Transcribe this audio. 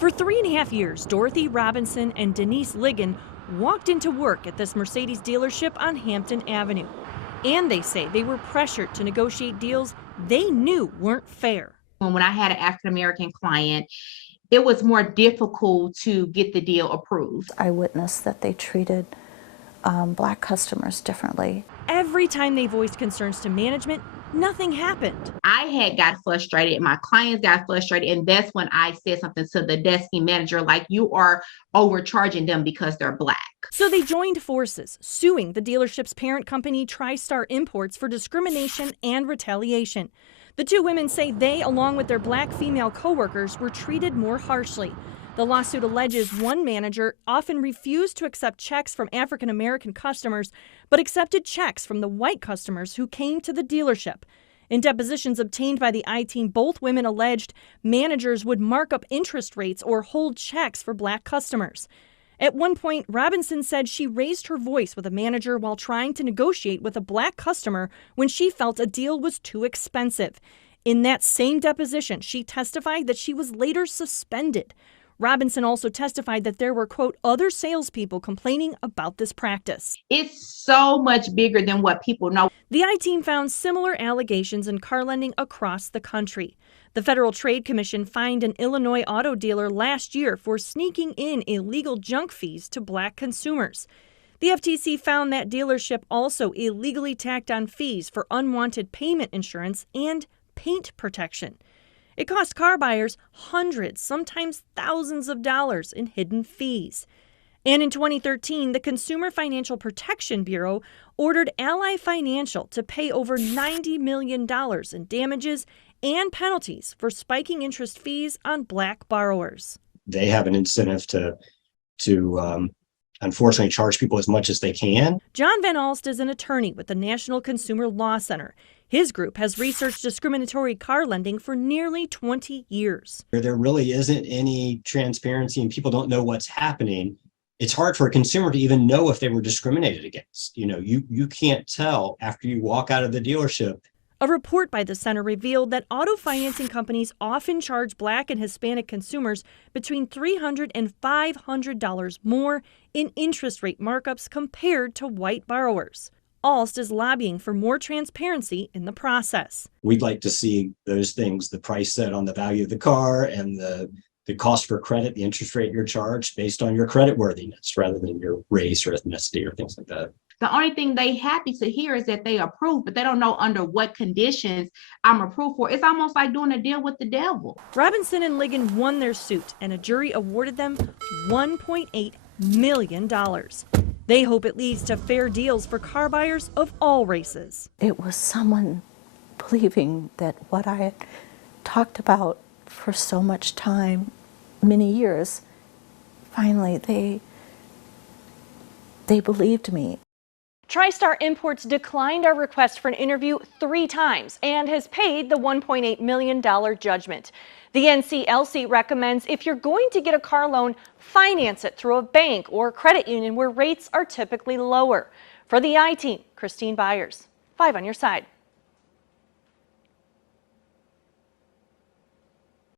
For 3.5 years, Dorothy Robinson and Denise Ligon walked into work at this Mercedes dealership on Hampton Avenue. And they say they were pressured to negotiate deals they knew weren't fair. When I had an African American client, it was more difficult to get the deal approved. I witnessed that they treated Black customers differently. Every time they voiced concerns to management, nothing happened. I had got frustrated, my clients got frustrated, and that's when I said something to the desk manager, like, you are overcharging them because they're Black. So they joined forces, suing the dealership's parent company, TriStar Imports, for discrimination and retaliation. The two women say they, along with their Black female coworkers, were treated more harshly. The lawsuit alleges one manager often refused to accept checks from African American customers, but accepted checks from the white customers who came to the dealership. In depositions obtained by the I-Team, both women alleged managers would mark up interest rates or hold checks for Black customers. At one point, Robinson said she raised her voice with a manager while trying to negotiate with a Black customer when she felt a deal was too expensive. In that same deposition, she testified that she was later suspended. Robinson also testified that there were, quote, other salespeople complaining about this practice. It's so much bigger than what people know. The I-Team found similar allegations in car lending across the country. The Federal Trade Commission fined an Illinois auto dealer last year for sneaking in illegal junk fees to Black consumers. The FTC found that dealership also illegally tacked on fees for unwanted payment insurance and paint protection. It cost car buyers hundreds, sometimes thousands of dollars in hidden fees. And in 2013, the Consumer Financial Protection Bureau ordered Ally Financial to pay over $90 million in damages and penalties for spiking interest fees on Black borrowers. They have an incentive to unfortunately charge people as much as they can. John Van Alst is an attorney with the National Consumer Law Center. His group has researched discriminatory car lending for nearly 20 years. There really isn't any transparency and people don't know what's happening. It's hard for a consumer to even know if they were discriminated against. You can't tell after you walk out of the dealership. A report by the center revealed that auto financing companies often charge Black and Hispanic consumers between $300 and $500 more in interest rate markups compared to white borrowers. Alst is lobbying for more transparency in the process. We'd like to see those things, the price set on the value of the car and the cost for credit, the interest rate you're charged based on your credit worthiness rather than your race or ethnicity or things like that. The only thing they happy to hear is that they approve, but they don't know under what conditions I'm approved for. It's almost like doing a deal with the devil. Robinson and Ligon won their suit, and a jury awarded them $1.8 million. They hope it leads to fair deals for car buyers of all races. It was someone believing that what I had talked about for so much time, many years, finally they believed me. TriStar Imports declined our request for an interview 3 times and has paid the $1.8 million judgment. The NCLC recommends if you're going to get a car loan, finance it through a bank or credit union where rates are typically lower. For the I-Team, Christine Byers, 5 on your side.